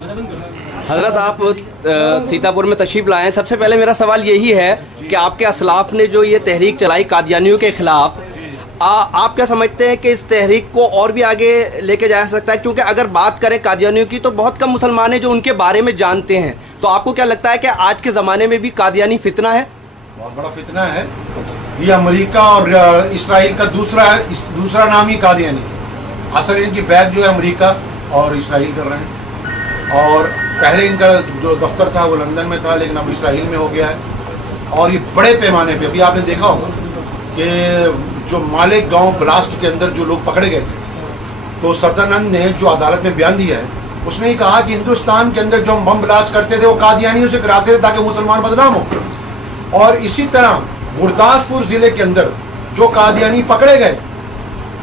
हजरत, आप सीतापुर में तशरीफ लाए हैं। सबसे पहले मेरा सवाल यही है कि आपके असलाफ ने जो ये तहरीक चलाई कादियानियों के खिलाफ, आप क्या समझते हैं कि इस तहरीक को और भी आगे लेके जा सकता है? क्योंकि अगर बात करें कादियानियों की तो बहुत कम मुसलमान हैं जो उनके बारे में जानते हैं। तो आपको क्या लगता है कि आज के ज़माने में भी कादियानी फितना है? बहुत बड़ा फितना है। ये अमेरिका और इसराइल का दूसरा नाम ही कादियानी। असल इनकी बैग जो है अमेरिका और इसराइल कर रहे हैं, और पहले इनका जो दफ्तर था वो लंदन में था, लेकिन अब इसराइल में हो गया है। और ये बड़े पैमाने पे, अभी आपने देखा होगा कि जो मालिक गांव ब्लास्ट के अंदर जो लोग पकड़े गए थे, तो सदानंद ने जो अदालत में बयान दिया है उसमें ही कहा कि हिंदुस्तान के अंदर जो हम बम ब्लास्ट करते थे वो कादियानियों से कराते थे ताकि मुसलमान बदनाम हो। और इसी तरह गुरदासपुर जिले के अंदर जो कादियानी पकड़े गए,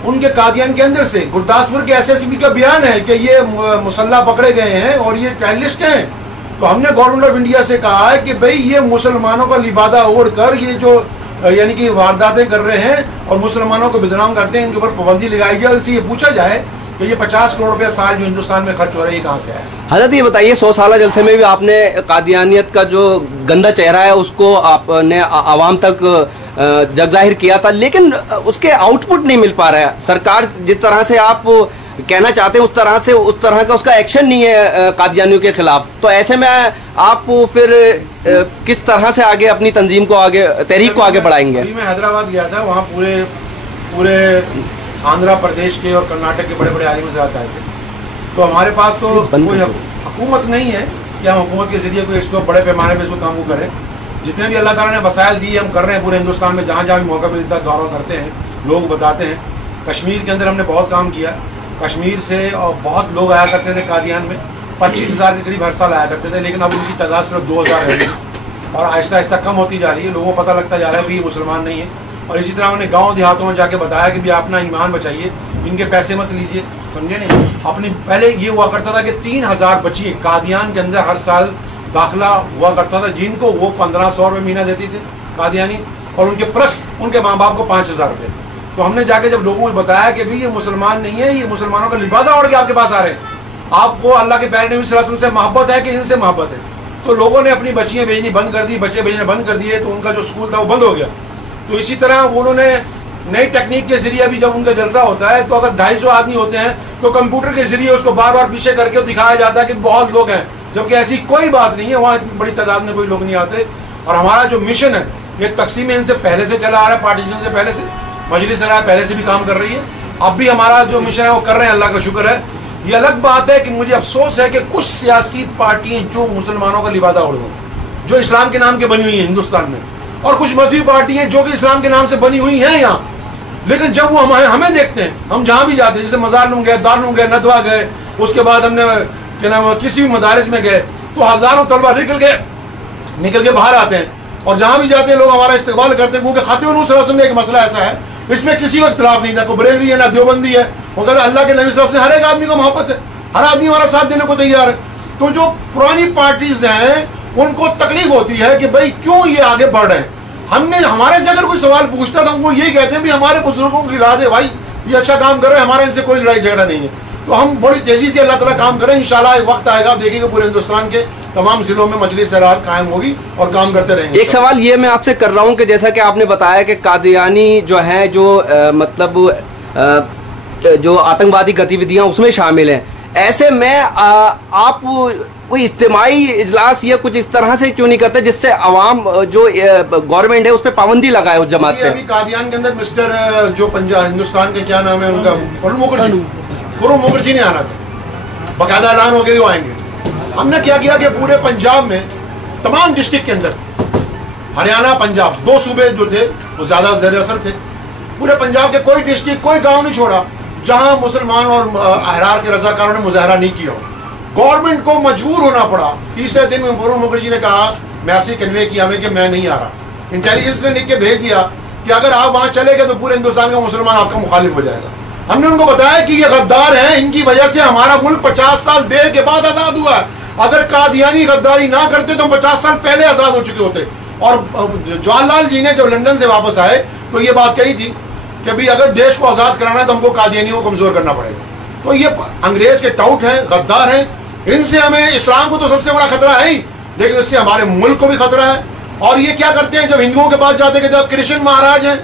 उनके कादियान के अंदर से गुरदासपुर के एसएसपी का बयान है कि ये मुसल्ला पकड़े गए हैं और ये टेररिस्ट हैं। तो हमने गवर्नमेंट ऑफ इंडिया से कहा है कि भाई ये मुसलमानों का लिबादा ओढ़ कर ये जो यानी कि वारदातें कर रहे हैं और मुसलमानों को बदनाम करते हैं, इनके ऊपर पाबंदी लगाई जाए। उनसे ये पूछा जाए कि ये 50 करोड़ रुपया साल जो हिंदुस्तान में खर्च हो रहा है ये कहाँ से आया? हजरत, ये बताइए, 100 साल जलसे में भी आपने कादियानियत का जो गंदा चेहरा है उसको आपने आवाम तक जग जाहिर किया था, लेकिन उसके आउटपुट नहीं मिल पा रहा है। सरकार जिस तरह से आप कहना चाहते हैं उस तरह का उसका एक्शन नहीं है कादियानियों के खिलाफ। तो ऐसे में आप फिर किस तरह से आगे अपनी तंजीम को तहरीक को आगे बढ़ाएंगे? मैं हैदराबाद गया था, वहाँ पूरे आंध्र प्रदेश के और कर्नाटक के बड़े बड़े आलिम हज़रात आए थे। तो हमारे पास तो कोई हुकूमत नहीं है कि हम हुकूमत के जरिए कोई इसको बड़े पैमाने पर इसको काम को करें। जितने भी अल्लाह ताला ने वसाइल दिए हम कर रहे हैं पूरे हिंदुस्तान में, जहाँ जहाँ भी मौका मिलता है दौरा करते हैं, लोग बताते हैं। कश्मीर के अंदर हमने बहुत काम किया। कश्मीर से और बहुत लोग आया करते थे कादियान में, 25,000 के करीब हर साल आया करते थे, लेकिन अब उनकी तादाद सिर्फ 2,000 है और आहिस्ता आहिस्ता कम होती जा रही है। लोगों को पता लगता जा रहा है कि ये मुसलमान नहीं है। और इसी तरह उन्होंने गाँव देहातों में जाके बताया कि भी अपना ईमान बचाइए, इनके पैसे मत लीजिए, समझे नहीं। अपनी पहले ये हुआ करता था कि 3,000 बच्चे कादियान के अंदर हर साल दाखिला हुआ करता था, जिनको वो 1,500 रुपये महीना देती थे कादियानी, और उनके प्लस उनके माँ बाप को 5,000 रुपये। तो हमने जाके जब लोगों को बताया कि भाई ये मुसलमान नहीं है, ये मुसलमानों का लिबादा ओढ़ के आपके पास आ रहे हैं, आपको अल्लाह के प्यारे नबी सल्लल्लाहु अलैहि वसल्लम से मोहब्बत है कि इनसे मोहब्बत है, तो लोगों ने अपनी बच्चियाँ भेजनी बंद कर दी, बच्चे भेजने बंद कर दिए। तो उनका जो स्कूल था वो बंद हो गया। तो इसी तरह उन्होंने नई टेक्निक के जरिए अभी जब उनका जलसा होता है तो अगर 250 आदमी होते हैं तो कंप्यूटर के जरिए उसको बार बार पीछे करके दिखाया जाता है कि बहुत लोग हैं, जबकि ऐसी कोई बात नहीं है। वहाँ बड़ी तादाद में कोई लोग नहीं आते। और हमारा जो मिशन है ये तकसीम इनसे पहले से चला आ रहा है, पार्टीशन से पहले से, मजलिस पहले से भी काम कर रही है। अब भी हमारा जो मिशन है वो कर रहे हैं, अल्लाह का शुक्र है। ये अलग बात है कि मुझे अफसोस है कि कुछ सियासी पार्टियां जो मुसलमानों का लिबादा ओढ़ जो इस्लाम के नाम के बनी हुई है हिंदुस्तान में, और कुछ मजहबी पार्टियां जो कि इस्लाम के नाम से बनी हुई हैं यहाँ, लेकिन जब वो हमें देखते हैं, हम जहाँ भी जाते हैं, जैसे मज़ार गए, दारुल गए, नदवा गए, उसके बाद हमने क्या नाम किसी भी मदारिस में गए, तो हज़ारों तलबा निकल के बाहर आते हैं और जहाँ भी जाते हैं लोग हमारा इस्तेमाल करते हैं। क्योंकि खातिम नूर सल्लल्लाहु अलैहि वसल्लम में एक मसला ऐसा है, इसमें किसी को इख्तिलाफ नहीं था, कोई बरेलवी है ना देवबंदी है, वो कहते अल्लाह के नबी सल्लल्लाहु अलैहि वसल्लम से हर एक आदमी को मोहब्बत है, हर आदमी हमारा साथ देने को तैयार है। तो जो पुरानी पार्टीज हैं उनको तकलीफ होती है कि भाई क्यों ये आगे बढ़ रहे हैं। हमने हमारे से अगर कोई सवाल पूछता तो हम वो यही कहते हैं भी हमारे बुजुर्गों को खिला दे भाई, ये अच्छा काम कर रहे हैं, हमारे इनसे कोई लड़ाई झगड़ा नहीं है। तो हम बड़ी तेजी से अल्लाह ताला काम करें, इंशाल्लाह एक वक्त आएगा, आप देखिएगा पूरे हिंदुस्तान के तमाम जिलों में मजलिस कायम होगी और काम करते रहेंगे। एक सवाल ये मैं आपसे कर रहा हूँ कि जैसा कि आपने बताया कि कादियानी जो है जो जो आतंकवादी गतिविधियां उसमें शामिल हैं, ऐसे में आप कोई इज्तिमाई इजलास या कुछ इस तरह से क्यों नहीं करते जिससे अवाम जो गवर्नमेंट है उस पर पाबंदी लगाए उस जमात पे? अभी कादियान के अंदर मिस्टर जो पंजाब हिंदुस्तान के क्या नाम है उनका, गुरु मुखर्जी ने आना था, बाकायदा ऐलान हो गया वो आएंगे। हमने क्या किया कि पूरे पंजाब में तमाम डिस्ट्रिक्ट के अंदर, हरियाणा पंजाब 2 सूबे जो थे वो ज्यादा ज़ेर असर थे, पूरे पंजाब के कोई डिस्ट्रिक्ट कोई गाँव नहीं छोड़ा जहाँ मुसलमान और अहरार के रजाकारों ने मुजाहरा नहीं किया। गवर्नमेंट को मजबूर होना पड़ा। तीसरे दिन में गुरु मुखर्जी ने कहा, मैसेज कन्वे किया हमें कि मैं नहीं आ रहा। इंटेलिजेंस ने लिख के भेज दिया कि अगर आप वहाँ चले गए तो पूरे हिंदुस्तान का मुसलमान आपका मुखालिफ हो जाएगा। हमने उनको बताया कि ये गद्दार हैं, इनकी वजह से हमारा मुल्क 50 साल देर के बाद आजाद हुआ। अगर कादियानी गद्दारी ना करते तो हम 50 साल पहले आजाद हो चुके होते। और जवाहरलाल जी ने जब लंदन से वापस आए तो ये बात कही थी कि भाई अगर देश को आजाद कराना है तो हमको कादियानियों को कमजोर करना पड़ेगा। तो ये अंग्रेज के टाउट हैं, गद्दार हैं, इनसे हमें, इस्लाम को तो सबसे बड़ा खतरा है ही, लेकिन इससे हमारे मुल्क को भी खतरा है। और ये क्या करते हैं, जब हिंदुओं के पास जाते हैं जब कृष्ण महाराज हैं,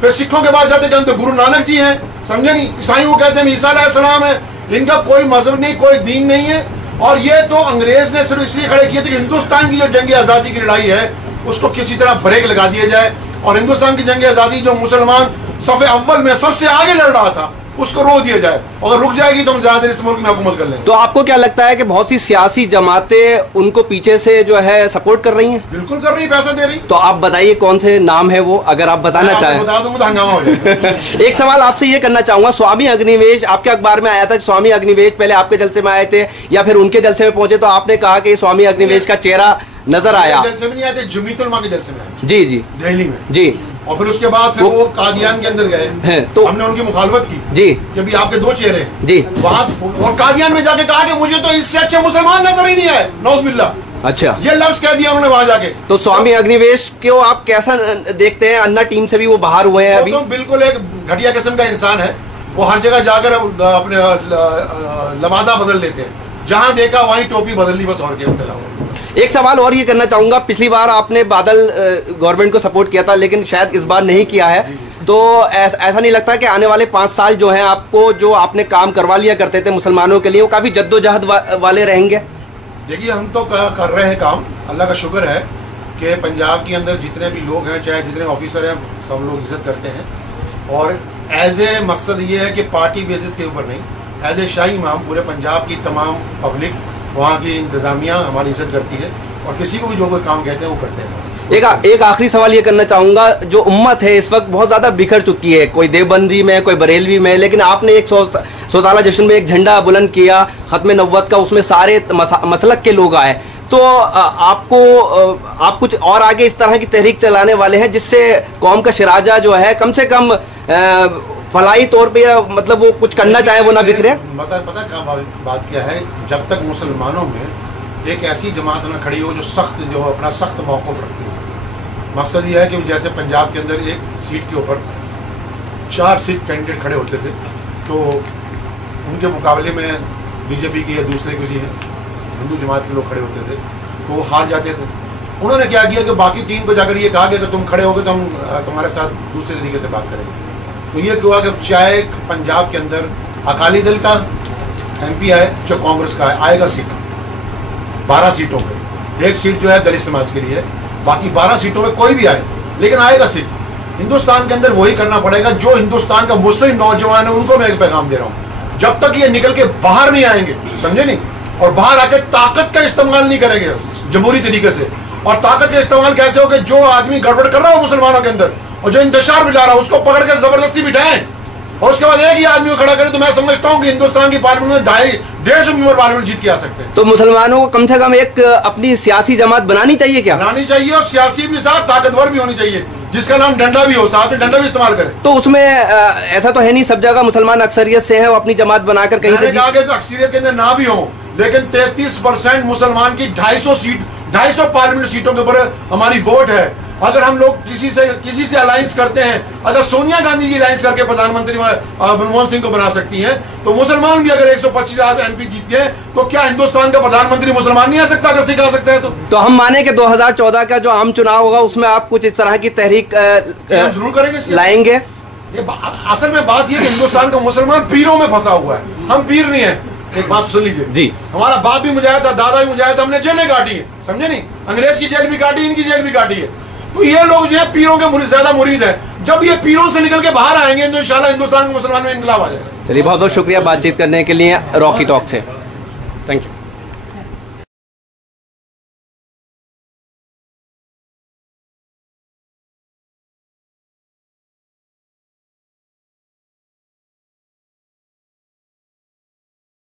फिर सिखों के पास जाते हैं हम तो गुरु नानक जी हैं, समझे नहीं। ईसाइयों को कहते हैं ईसा अलैहिस्सलाम है। इनका कोई मजहब नहीं, कोई दीन नहीं है। और ये तो अंग्रेज ने सिर्फ इसलिए खड़े किए थे कि हिंदुस्तान की जो जंग आज़ादी की लड़ाई है उसको किसी तरह ब्रेक लगा दिया जाए, और हिंदुस्तान की जंग आज़ादी जो मुसलमान सफ़े अव्वल में सबसे आगे लड़ रहा था उसको रोक दिया जाए। अगर रुक जाएगी तो हम ज्यादा इस मुल्क में हुकूमत कर लेंगे। तो आपको क्या लगता है कि बहुत सी सियासी जमातें उनको पीछे से जो है सपोर्ट कर रही हैं? बिल्कुल कर रही, पैसा दे रही। तो आप बताइए कौन से नाम है वो, अगर आप बताना चाहें। बता दूंगा तो हंगामा हो जाएगा। एक सवाल आपसे ये करना चाहूंगा, स्वामी अग्निवेश आपके अखबार में आया था कि स्वामी अग्निवेश पहले आपके जलसे में आए थे या फिर उनके जलसे में पहुंचे, तो आपने कहा कि स्वामी अग्निवेश का चेहरा नजर आया। जलसे में नहीं आए थे, जमीयतुल उलमा के जलसे में आए। जी जी, दिल्ली में जी। और फिर उसके बाद फिर वो कादियान के अंदर गए, तो हमने उनकी मुखालफत की जी कि भी आपके दो चेहरे हैं जी। वहां और कादियान में जाके कहा कि मुझे तो इससे अच्छे मुसलमान नजर ही नहीं आए, नौज़बिल्लाह। अच्छा, ये लफ्ज कह दिया उन्होंने वहां जाके। तो स्वामी अग्निवेश को आप कैसा देखते हैं? अन्ना टीम से भी वो बाहर हुए हैं अभी। तो बिल्कुल एक घटिया किस्म का इंसान है, वो हर जगह जाकर अपने लवादा बदल लेते हैं, जहां देखा वहीं टोपी बदल ली, बस और क्या उनके अलावा। एक सवाल और ये करना चाहूंगा, पिछली बार आपने बादल गवर्नमेंट को सपोर्ट किया था लेकिन शायद इस बार नहीं किया है, तो ऐसा नहीं लगता कि आने वाले 5 साल जो हैं आपको, जो आपने काम करवा लिया करते थे मुसलमानों के लिए, वो काफी जद्दोजहद वाले रहेंगे? देखिए, हम तो कर रहे हैं काम, अल्लाह का शुक्र है कि पंजाब के अंदर जितने भी लोग हैं, चाहे जितने ऑफिसर हैं, सब लोग इज्जत करते हैं। और एज ए मकसद ये है कि पार्टी बेसिस के ऊपर नहीं, एज ए शाही इमाम पूरे पंजाब की तमाम पब्लिक, वहाँ की इंतजामिया हमारी इज्जत करती है, और किसी को भी जो कोई काम कहते हैं वो करते हैं। एक आखिरी सवाल ये करना चाहूंगा, जो उम्मत है इस वक्त बहुत ज्यादा बिखर चुकी है, कोई देवबंदी में, कोई बरेलवी में, लेकिन आपने एक 100 साला जश्न में एक झंडा बुलंद किया खत्म नबुव्वत का, उसमें सारे मसलक के लोग आए। तो आप कुछ और आगे इस तरह की तहरीक चलाने वाले हैं जिससे कौम का शिराजा जो है कम से कम फलाई तौर पे, मतलब वो कुछ करना चाहे वो ना बिखरे? पता क्या बात क्या है, जब तक मुसलमानों में एक ऐसी जमात ना खड़ी हो जो अपना सख्त मौक़िफ़ रखती हो। मकसद ये है कि जैसे पंजाब के अंदर एक सीट के ऊपर 4 सीट कैंडिडेट खड़े होते थे, तो उनके मुकाबले में बीजेपी की या दूसरे किसी हिंदू जमात के लोग खड़े होते थे, तो वो हार जाते थे। उन्होंने क्या किया कि बाकी 3 को जाकर ये कहा कि अगर तुम खड़े होगे तो हम तुम्हारे साथ दूसरे तरीके से बात करेंगे। तो ये हुआ कि चाहे पंजाब के अंदर अकाली दल का MP आए, चाहे कांग्रेस का आएगा सिख 12 सीटों पर, एक सीट जो है दलित समाज के लिए, बाकी 12 सीटों में कोई भी आए, लेकिन आएगा सिख। हिंदुस्तान के अंदर वही करना पड़ेगा जो हिंदुस्तान का मुस्लिम नौजवान है, उनको मैं एक पैगाम दे रहा हूँ, जब तक ये निकल के बाहर नहीं आएंगे, समझे नहीं, और बाहर आकर ताकत का इस्तेमाल नहीं करेंगे जमहूरी तरीके से। और ताकत का इस्तेमाल कैसे हो कि जो आदमी गड़बड़ कर रहा हो मुसलमानों के अंदर और जो इंतशार मिला रहा है उसको पकड़ के जबरदस्ती बिठाएं, और उसके बाद एक ही आदमी को खड़ा करें, तो मैं समझता हूँ कि हिंदुस्तान की पार्लियामेंट में 250 मेंबर पार्लियामेंट जीत के आ सकते हैं। तो मुसलमानों को कम से कम एक अपनी सियासी जमात बनानी चाहिए क्या? बनानी चाहिए, और सियासी भी साथ ताकतवर भी होनी चाहिए, जिसका नाम डंडा भी हो, साथ में डंडा भी इस्तेमाल करें। तो उसमें ऐसा तो है नहीं सब जगह मुसलमान अक्सरियत से है, वो अपनी जमात बनाकर कहीं से अक्सरियत के अंदर ना भी हो, लेकिन 33% मुसलमान की 250 पार्लियामेंट सीटों के ऊपर हमारी वोट है। अगर हम लोग किसी से अलायंस करते हैं, अगर सोनिया गांधी जी अलायंस करके प्रधानमंत्री मनमोहन सिंह को बना सकती हैं, तो मुसलमान भी अगर 125 MP जीतते हैं, तो क्या हिंदुस्तान का प्रधानमंत्री मुसलमान नहीं आ सकता अगर सिखा सकते हैं? तो हम माने कि 2014 का जो आम चुनाव होगा उसमें आप कुछ इस तरह की तहरीक जरूर करेंगे, लाएंगे। ये असल में बात यह कि हिंदुस्तान का मुसलमान पीरों में फंसा हुआ है, हम पीर नहीं है। एक बात सुन लीजिए जी, हमारा बाप भी मुजाहिद था, दादा भी मुजाहिद था, हमने जेलें काटी है, समझे नहीं, अंग्रेज की जेल भी काटी, इनकी जेल भी काटी है। तो ये लोग जो है पीरों के ज्यादा मुरीद है, जब ये पीरों से निकल के बाहर आएंगे तो इंशाल्लाह हिंदुस्तान के मुसलमान में इनकलाब आ जाएगा। चलिए, बहुत बहुत शुक्रिया बातचीत करने के लिए रॉकी टॉक से। Thank you.